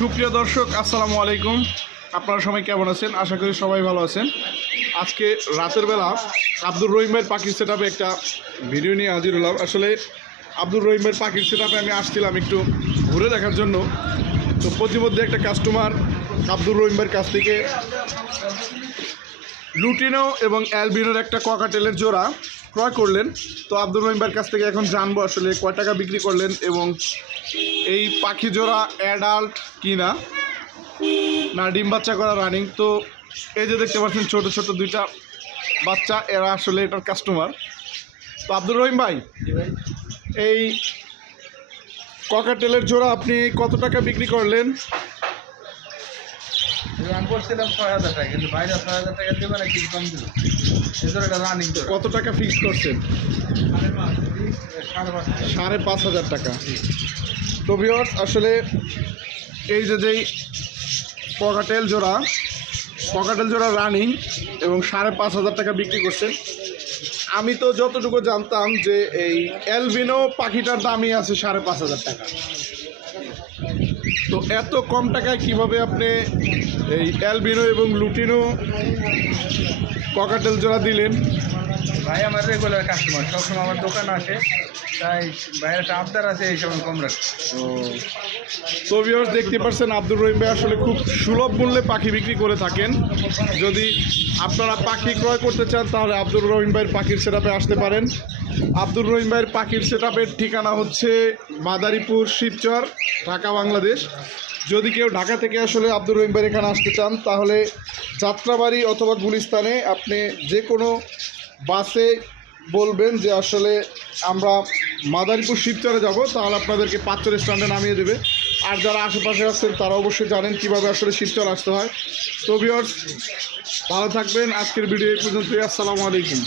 সুপ্রিয় দর্শক, আসসালামু আলাইকুম। আপনারা সবাই কেমন আছেন? আশা করি সবাই ভালো আছেন। আজকে রাতের বেলা আব্দুর রহিমের পাখির সেটআপে একটা ভিডিও নিয়ে হাজির হলাম। আসলে আব্দুর রহিমের পাখির সেটআপে আমি আসছিলাম একটু ঘুরে দেখার জন্য। তো প্রতিমধ্যে একটা কাস্টমার আব্দুর রহিমের কাছ থেকে লুটিনো এবং অ্যালবিনোর একটা ককাটেলের জোড়া। ক্রয় করলেন। তো আব্দুর রহিমের কাছ থেকে এখন জানব আসলে কয় টাকা বিক্রি করলেন এবং এই পাখি জোড়া অ্যাডাল্ট কিনা? না ডিম বাচ্চা করা রানিং তো এই যে দেখতে পাচ্ছেন ছোট ছোট দুইটা বাচ্চা এরা আসলে এটার কাস্টমার তো আব্দুর রহিম ভাই এই ককাটেলের জোড়া আপনি কত টাকা বিক্রি করলেন? আমি করছিলাম ছয় হাজার টাকা, কিন্তু বাইরে ছয় হাজার টাকা দেবে না, কিছু কম দিল রানিং কত টাকা ফিক্স করছেন? সাড়ে পাঁচ হাজার টাকা। তো ভিওর্স আসলে এই যে যেই পকাটেল জোড়া পকাটেল জোড়া রানিং এবং সাড়ে পাঁচ হাজার টাকা বিক্রি করছেন। আমি তো যতটুকু জানতাম যে এই অ্যালবিনো পাখিটার দামই আছে সাড়ে পাঁচ হাজার টাকা। তো এত কম টাকায় কীভাবে আপনি এই অ্যালবিনো এবং লুটিনো ককাটেল জোড়া দিলেন? ভাই আমার রেগুলার কাস্টমার সবসময় আমার দোকান আসে, তাই বাইরে একটা আবদার আছে এই সময় কম রাখে তো ভিউয়ার্স দেখতে পাচ্ছেন আব্দুর রহিম ভাই আসলে খুব সুলভ মূল্যে পাখি বিক্রি করে থাকেন। যদি আপনারা পাখি ক্রয় করতে চান, তাহলে আব্দুর রহিম ভাইয়ের পাখির সেটাপে আসতে পারেন। আব্দুর রহিম ভাইয়ের পাখির সেটাপের ঠিকানা হচ্ছে মাদারীপুর, শিবচর, ঢাকা, বাংলাদেশ। যদি কেউ ঢাকা থেকে আসলে আব্দুর রহিম ভাইয়ের এখানে আসতে চান, তাহলে যাত্রাবাড়ি অথবা গুলিস্তানে আপনি যে কোনো বাসে বলবেন যে আসলে আমরা মাদারীপুর শিবচরে যাব, তাহলে আপনাদেরকে পাঁচচর স্ট্যান্ডে নামিয়ে দেবে। আর যারা আশেপাশে আছেন, তারা অবশ্যই জানেন কীভাবে আসলে শিবচর আসতে হয়। তো ভিওর ভালো থাকবেন। আজকের ভিডিও এই পর্যন্তই। আসসালামু আলাইকুম।